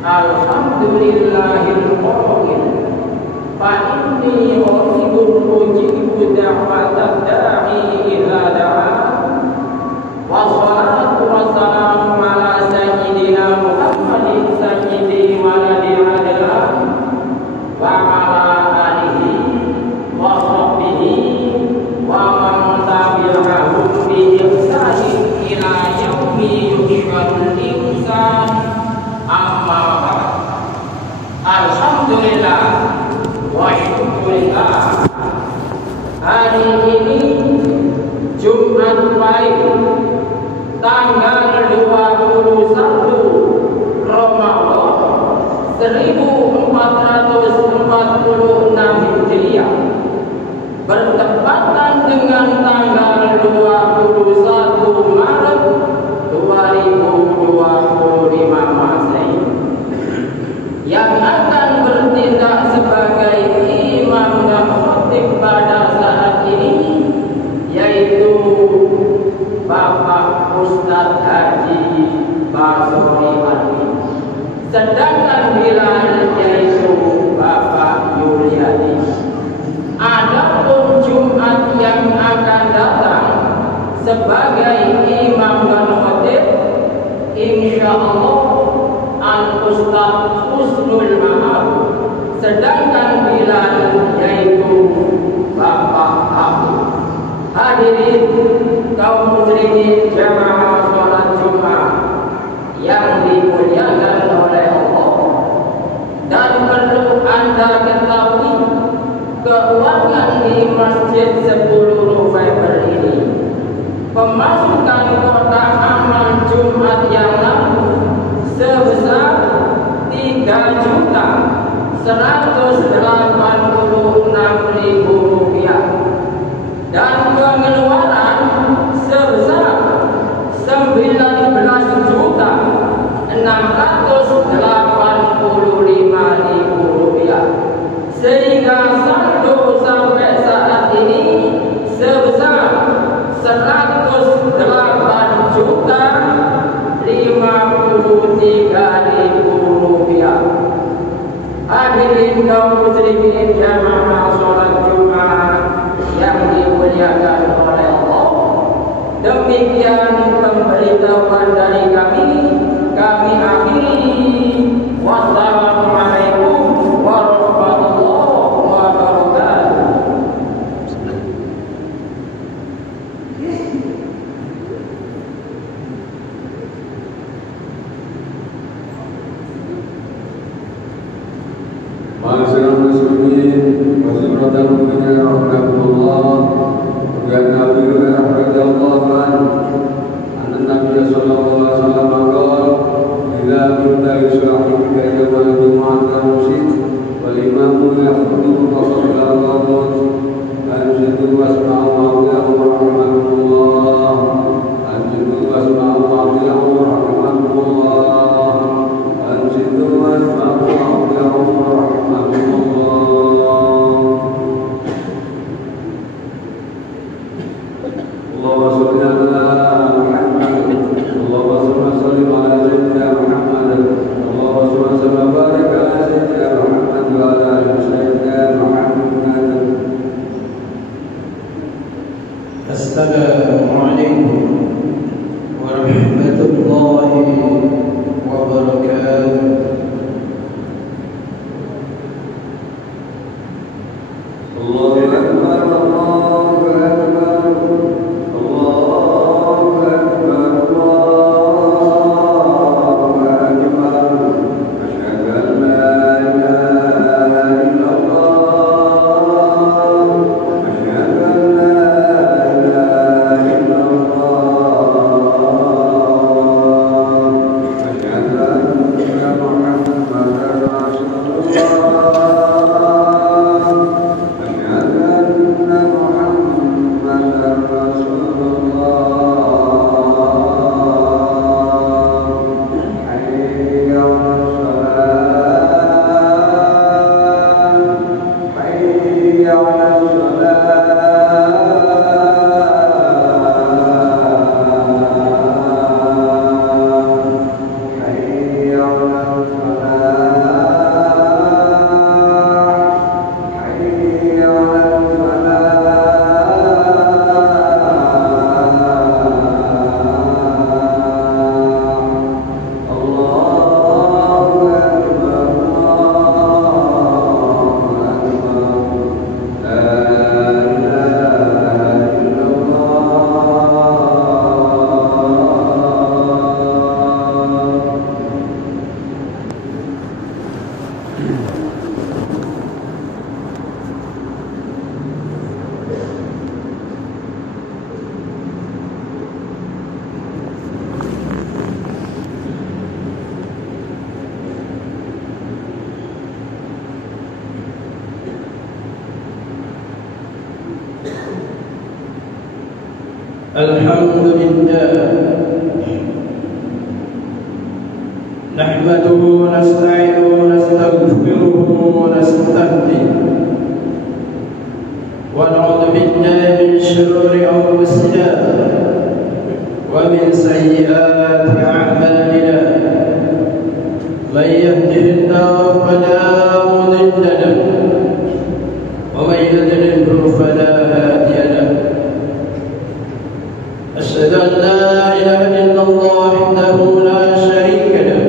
Alhamdulillahil qail fa inni qaribun ujibu da'watad da'i idza da'an wa sholatu wassalamu ala sayyidina Muhammadin sayyidi waladi adlan wa ala alihi wa sahbihi wa man tabi'ahum bi ihsanin ila yaumi yuhsyarul insan. Amma ba'd. Alhamdulillah wa syukurillah. Hari ini Jumat Pahing tanggal 21 Ramadan 1446 Hijriah bertepatan dengan tanggal 21 Maret 2025 Masehi, yang akan bertindak sebagai imam dan khatib pada saat ini yaitu Bapak Ustadz Haji Basori Ali, sedangkan Bilal yaitu Bapak Yuliadi. Adapun Jumat yang akan datang sebagai imam dan khatib insyaallah Al-Ustadz Husnul Ma'ab, sedangkan Bilal yaitu Bapak Abu. Hadirin kaum muslimin jamaah sholat Jumat yang dimuliakan oleh Allah, dan perlu Anda ketahui keuangan di Masjid 10 November ini, pemasukan kotak amal Jumat yang lalu sebesar 3.186.000 rupiah dan pengeluaran sebesar 19.685.000 rupiah, sehingga saldo sampai saat ini sebesar 108.053.000 rupiah. Hadirin kaum muslimin jamaah sholat Jumat yang dimuliakan oleh Allah, demikian pemberitahuan dari kami akhiri. Wassalamualaikum warahmatullahi wabarakatuh. Ma'asyiral muslimin wa zikratan mu'minin rahmatullah wa nabi rahmatullah anna nabiy sallallahu alaihi wasallam qala idza kunta yusrahu bika yawmal jumu'ah musid wal imamu yaqulu fasallallahu anjidu wasma'u ma'ahu rahmatullah anjidu wasma'u ma'ahu rahmatullah anjidu wasma'u ma'ahu الحمد لله نحمده ونستعينه ونستغفره ونستهديه ونعوذ بالله من شرور أنفسنا ومن سيئات أعمالنا من يهده الله فلا مضل له ومن يضلل فلا هادي له أشهد أن لا إله إلا الله وحده لا شريك له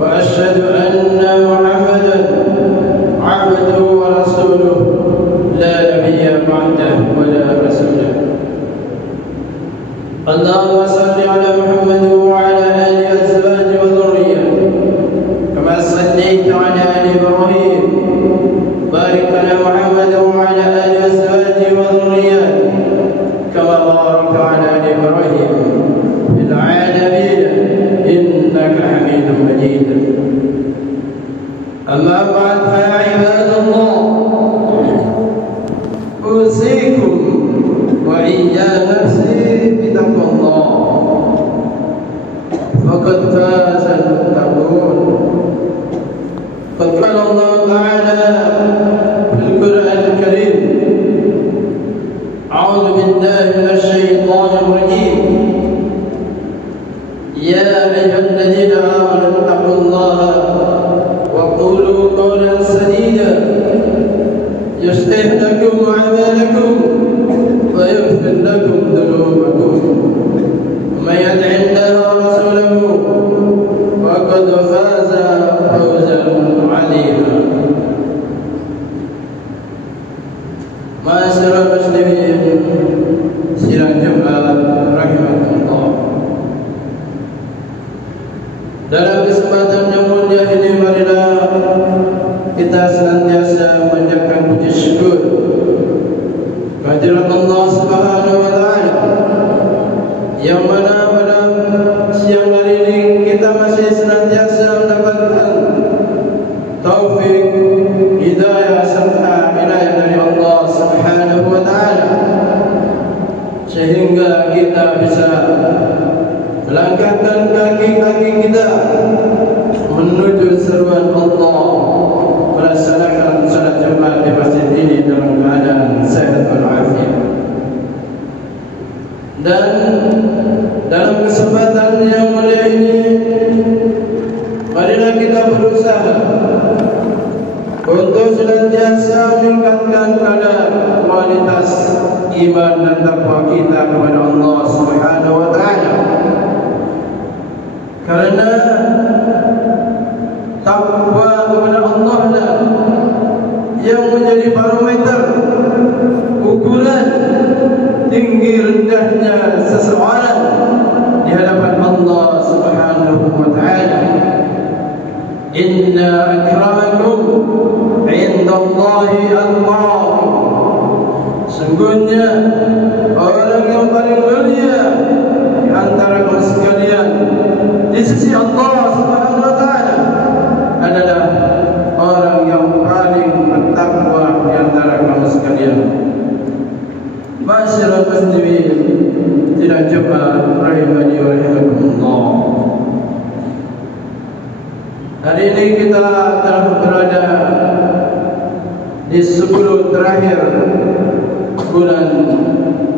وأشهد أن محمدا عبده ورسوله لا نبي بعده ولا رسوله اللهم صل على محمد وعلى آل أزواجه وذريته كما صليت على آل إبراهيم بارك على محمد وعلى آل أزواجه وذريته كما باركت على آل إبراهيم في العالمين إنك حميد مجيد أما بعد فيا عباد الله أوصيكم وإيا نفسي بتقوى الله فقد فاز المتقون فقال الله تعالى في القرآن الكريم أعوذ بالله من الشيطان الرجيم يا أيها الذين آمنوا اتقوا الله وقولوا قولا سديدا يصلح لكم أعمالكم ويغفر لكم ذنوبكم ومن يطع الله ورسوله فقد فاز فوزا عظيما معاشر المسلمين sidang jemaat rahimakumullah. Dalam kesempatan yang mulia ini marilah kita senantiasa mengucapkan puji syukur kehadirat Allah Subhanahu wa taala yang mana pada siang hari ini kita masih senantiasa mendapatkan taufik, hidayah serta inayah dari Allah Subhanahu wa taala sehingga kita bisa melangkahkan kaki-kaki kita menuju seruan Allah melaksanakan salat Jumat di masjid ini dalam keadaan sehat walafiat. Dan dalam kesempatan yang mulia ini marilah kita berusaha untuk senantiasa meningkatkan kadar kualitas iman dan takwa kita kepada Allah Subhanahu wa taala. Karena takwa kepada Allah lah yang menjadi barometer ukuran tinggi rendahnya seseorang di hadapan Allah Subhanahu wa taala. Inna akramakum indallahi atqakum. Sungguhnya orang yang paling mulia di antara kamu sekalian di sisi Allah Subhanahu wa taala adalah orang yang paling bertakwa di antara kamu sekalian. Masyaallah muslimin tidak jemaah rahimani wa rahimakumullah. Hari ini kita telah berada di 10 terakhir bulan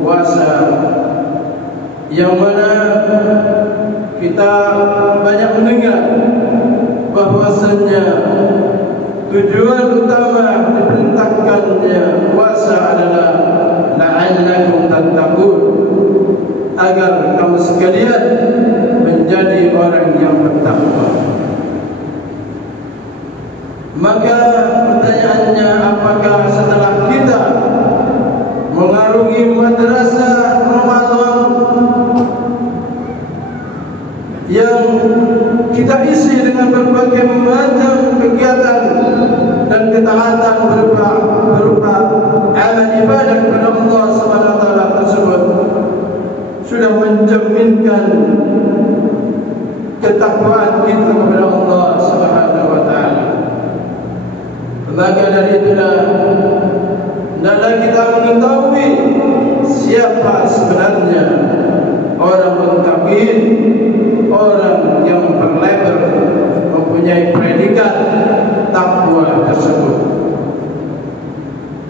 puasa yang mana kita banyak mendengar bahwasanya tujuan utama diperintahkannya puasa adalah la'allakum tattaqun, agar kamu sekalian menjadi orang yang bertakwa. Maka pertanyaannya, apakah setelah kita mengarungi madrasah Ramadan yang kita isi dengan berbagai macam kegiatan dan ketaatan berupa amal ibadah kepada Allah Subhanahu wa taala tersebut sudah menjaminkan ketakwaan kita kepada Allah Subhanahu wa taala. Maka dari itulah hendaklah kita mengetahui siapa sebenarnya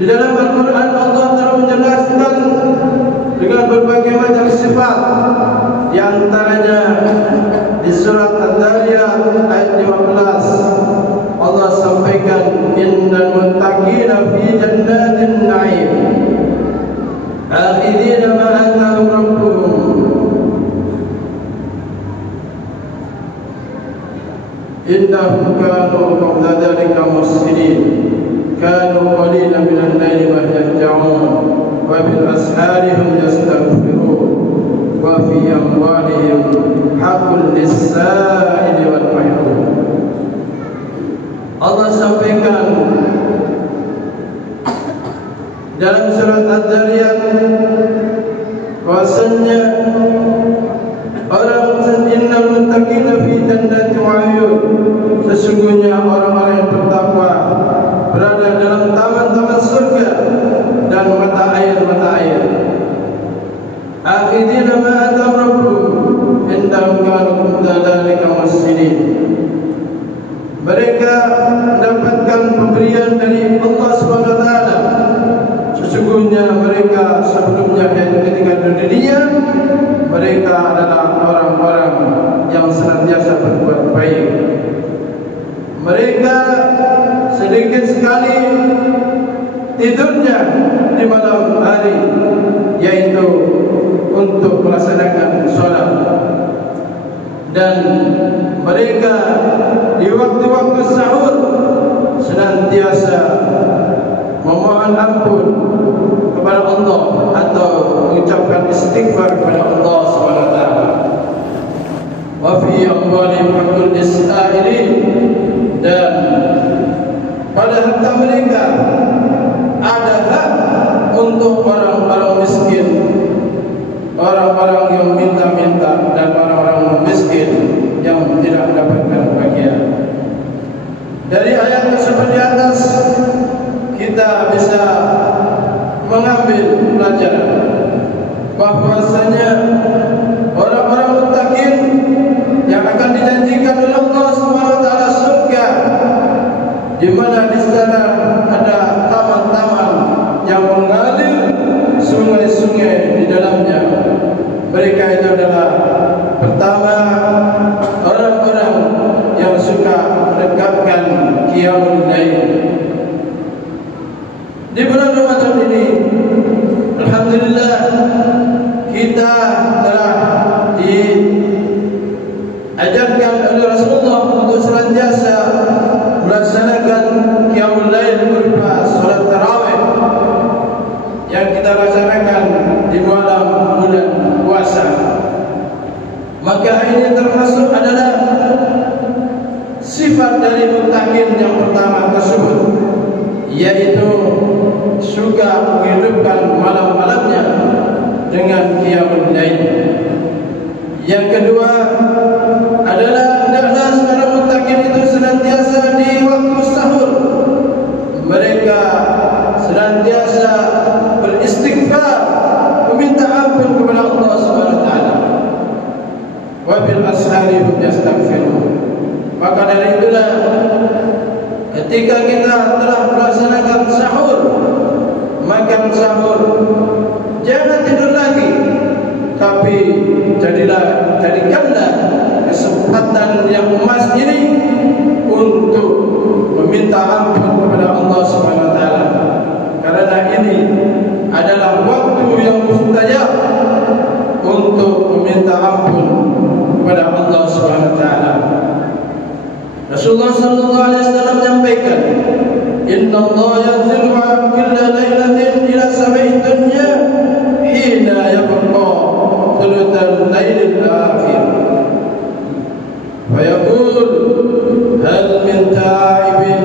Di dalam Al-Quran Allah telah menjelaskan dengan berbagai macam sifat. Di antaranya di surat Ad-Dariyat ayat 15 Allah sampaikan innal muttaqina fi jannatin na'im akhidina ma atahum rabbuhum innahum kanu qabla dhalika muhsinin kanu qalilan minan layli ma yahja'un wa bil ashari hum yastaghfirun wa fi amwalihim haqqul lis-sa'ili wal mahrum. Allah sampaikan dalam surat Ad-Dariyat bahwasanya orang innal muttaqina fi jannati wa 'uyun, sesungguhnya orang-orang yang bertakwa berada dalam taman-taman surga dan mata air. Akhidina ma atam rabbuhum innahum kanu qabla dhalika muhsinin. Mereka mendapatkan pemberian dari Allah SWT. Sesungguhnya mereka sebelumnya ketika di dunia mereka adalah orang-orang yang senantiasa berbuat baik. Mereka sedikit sekali tidurnya di malam hari, yaitu untuk melaksanakan sholat. Dan mereka di waktu-waktu sahur senantiasa memohon ampun kepada Allah atau mengucapkan istighfar kepada Allah SWT. Wa fi amwalihim haqqul lis-sa'ilin, dan pada harta mereka ada hak untuk orang-orang miskin, orang-orang yang minta-minta, dan orang-orang miskin yang tidak mendapatkan bagian. Dari ayat tersebut di atas kita bisa mengambil pelajaran bahwasanya orang-orang muttaqin yang akan dijanjikan oleh Allah SWT surga, di mana di sana ada taman-taman yang mengalir sungai-sungai di dalamnya. Mereka itu adalah pertama orang-orang yang suka menegakkan qiyamul lail. Di bulan Ramadan ini, alhamdulillah, kita telah diajarkan oleh Rasulullah untuk senantiasa melaksanakan qiyamul lail berupa salat tarawih yang kita laksanakan di malam bulan puasa. Maka ini termasuk adalah sifat dari muttaqin yang pertama tersebut, yaitu suka menghidupkan malam-malamnya dengan qiyamul lail. Yang kedua adalah hendaklah seorang muttaqin itu senantiasa di waktu sahur mereka senantiasa beristighfar, meminta ampun kepada Allah SWT. Wa bil ashari hum yastaghfirun. Maka dari itulah ketika kita telah melaksanakan sahur, makan sahur, jangan tidur lagi, tapi jadikanlah kesempatan yang emas ini untuk meminta ampun kepada Allah SWT. Karena ini adalah waktu yang mustajab untuk meminta ampun kepada Allah SWT. Rasulullah sallallahu alaihi wasallam menyampaikan, "Inna Allah yanzilu kulla lailatin ila sama'i dunya hina yabqa thuluthal lailil akhir. Wa yaqul hal min ta'ibin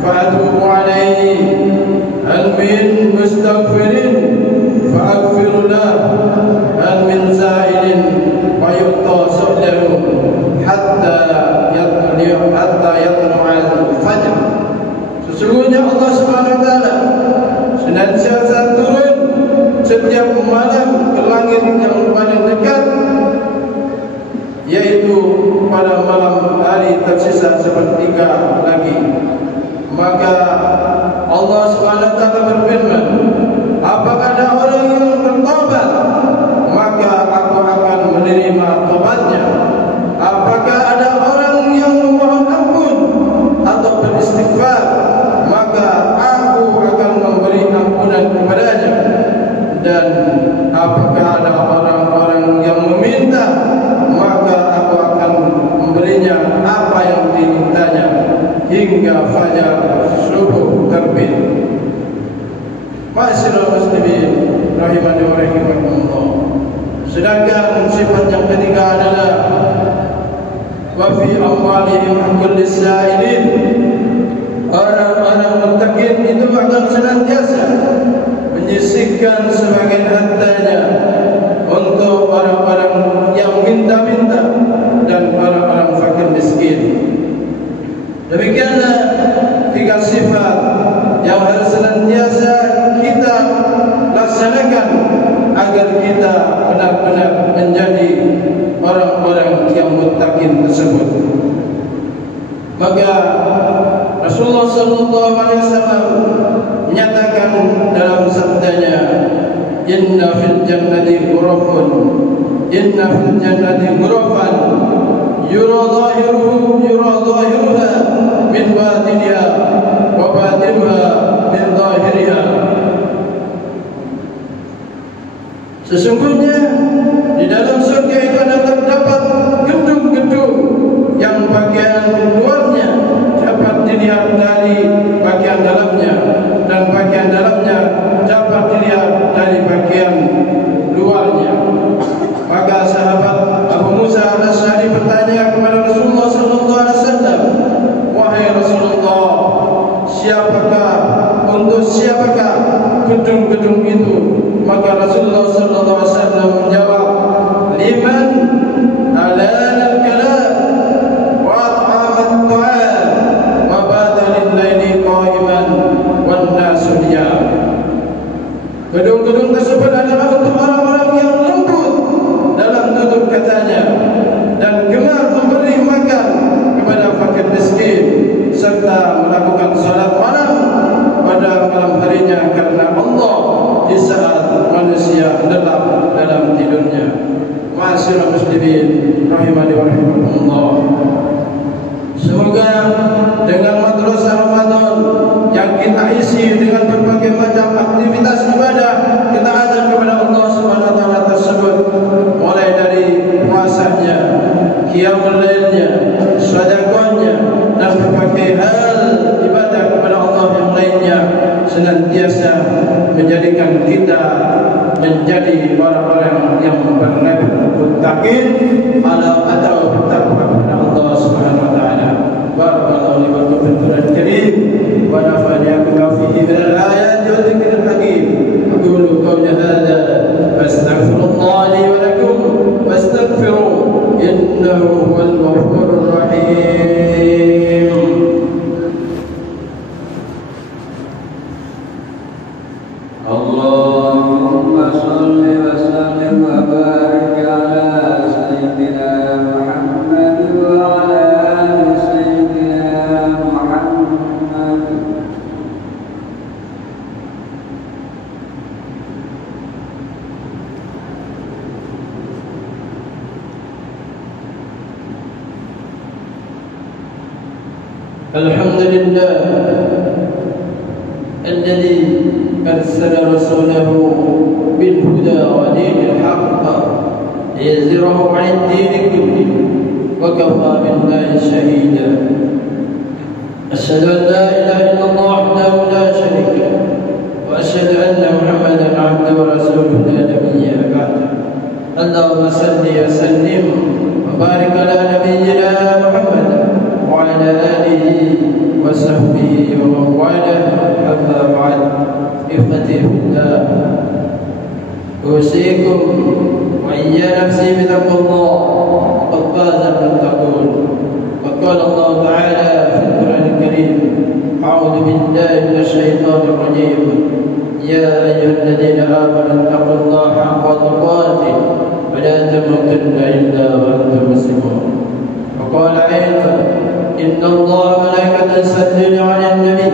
fa'atubu alaihi, hal min mustaghfirin fa'aghfiru lahu, hal min sa'ilin wa yu'ta su'lahu hatta yatlu'al fajr." Sesungguhnya Allah SWT senantiasa turun setiap malam ke langit yang paling dekat, yaitu pada malam hari tersisa sepertiga lagi. Maka Allah SWT hingga fajar subuh terbit. Ma'asyiral muslimin rahimani wa rahimakumullah. Sedangkan sifat yang ketiga adalah wa fi amwalihim haqqul lis-sa'ilin. Orang-orang muttaqin itu akan senantiasa menyisihkan sebagian hartanya untuk orang-orang yang minta-minta dan orang-orang fakir miskin. Demikianlah tiga sifat yang harus senantiasa kita laksanakan agar kita benar-benar menjadi orang-orang yang muttaqin tersebut. Maka Rasulullah SAW menyatakan dalam sabdanya, Inna fil jannati ghurafun, Inna fil jannati ghurafan yura zahiruha min batiniha wa batinuha min zahiriha. Sesungguhnya di dalam surga itu ada terdapat gedung-gedung yang bagian luarnya dapat dilihat dari bagian dalamnya, dan bagian dalamnya dapat dilihat dari bagian luarnya. Maka sahabat Abu Musa al-Asy'ari bertanya kepada Rasulullah SAW, wahai Rasulullah, untuk siapakah gedung-gedung itu? Maka Rasulullah SAW menjawab, liman alana al-kalam wa at'ama at-ta'am wa bata lil-laili qa'iman wan nasu niyam. Gedung-gedung tersebut adalah untuk orang-orang yang lembut dalam tutur katanya dan gemar memberi makan kepada fakir miskin, serta melakukan salat malam pada malam harinya karena Allah di saat manusia lelap dalam tidurnya. Ma'asyiral muslimin rahimani wa rahimakumullah. Semoga dengan madrasah Ramadan yang kita isi dengan berbagai macam aktivitas ibadah ketaatan kepada Allah Subhanahu wa taala tersebut, mulai dari puasanya, qiyamul lailnya, sedekahnya, dan berbagai hal ibadah kepada Allah yang lainnya, senantiasa menjadikan kita menjadi orang-orang yang bermuttaqin atau bertakwa kepada Allah Subhanahu wa taala. Barakallahu li wa lakum fil Qur'anil Karim wa nafa'ani bima fihi min al-ayati wa dhikril hakim. Aqulu qawli hadha astaghfirullah li wa lakum wastaghfiruhu innahu huwal ghafurur rahim. Allahumma salli wa sallim wa barik ala sayyidina Muhammad wa ala ali sayyidina Muhammad. Alhamdulillah الذي أرسل رسوله بالهدى ودين الحق ليظهره على الدين كله وكفى بالله شهيدا. أشهد أن لا إله إلا الله وحده لا شريك له وأشهد أن محمدا عبده ورسوله لا نبي بعده. اللهم صل وسلم وبارك على نبينا محمد وعلى آله وصحبه ومن والاه. أما بعد، إخوتي في الله، أوصيكم وإيا نفسي بتقوى الله، قد فاز المتقون. وقال الله تعالى في القرآن الكريم: أعوذ بالله من الشيطان الرجيم، يا أيها الذين آمنوا اتقوا الله حق تقاته ولا تموتن إلا وأنتم مسلمون. وقال أيضا: إن الله وملائكته يصلون على النبي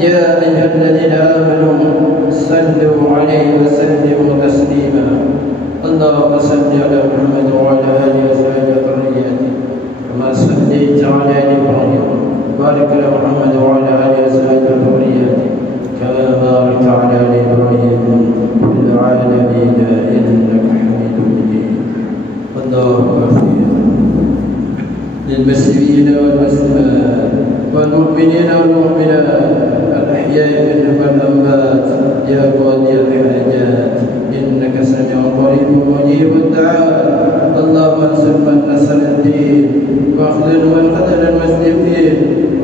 يا أيها الذين آمنوا صلوا عليه وسلموا تسليما. اللهم صل على محمد وعلى آله وصحبه وذريته كما صليت على آل إبراهيم وبارك على محمد وعلى آله وصحبه وذريته كما باركت على آل إبراهيم في العالمين إنك حميد مجيد. اللهم اغفر للمسلمين والمسلمات والمؤمنين والمؤمنات الأحياء منهم والأموات يا قاضي الحاجات إنك سميع قريب مجيب الدعاء. اللهم انصر من نصر الدين واخذل من خذل المسلمين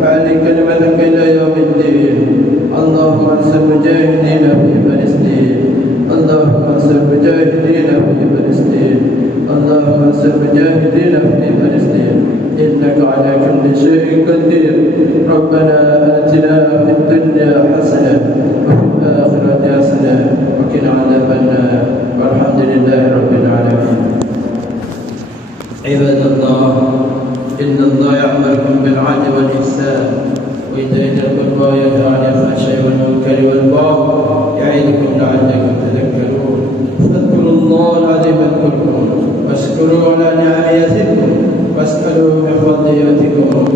وعلي كلمتك إلى يوم الدين. اللهم انصر مجاهدين في فلسطين. اللهم انصر مجاهدين في فلسطين. اللهم انصر مجاهدين في فلسطين إنك على كل شيء قدير. ربنا آتنا في الدنيا حسنة وفي الآخرة حسنة وقنا عذاب النار والحمد لله رب العالمين. عباد الله، إن الله يأمركم بالعدل والإحسان وإيتاء ذي القربى وينهى عن الفحشاء والمنكر والبغي يعظكم لعلكم تذكرون. فاذكروا الله العظيم يذكركم واشكروا على نعمه يزدكم واسألوا من فضله يأتكم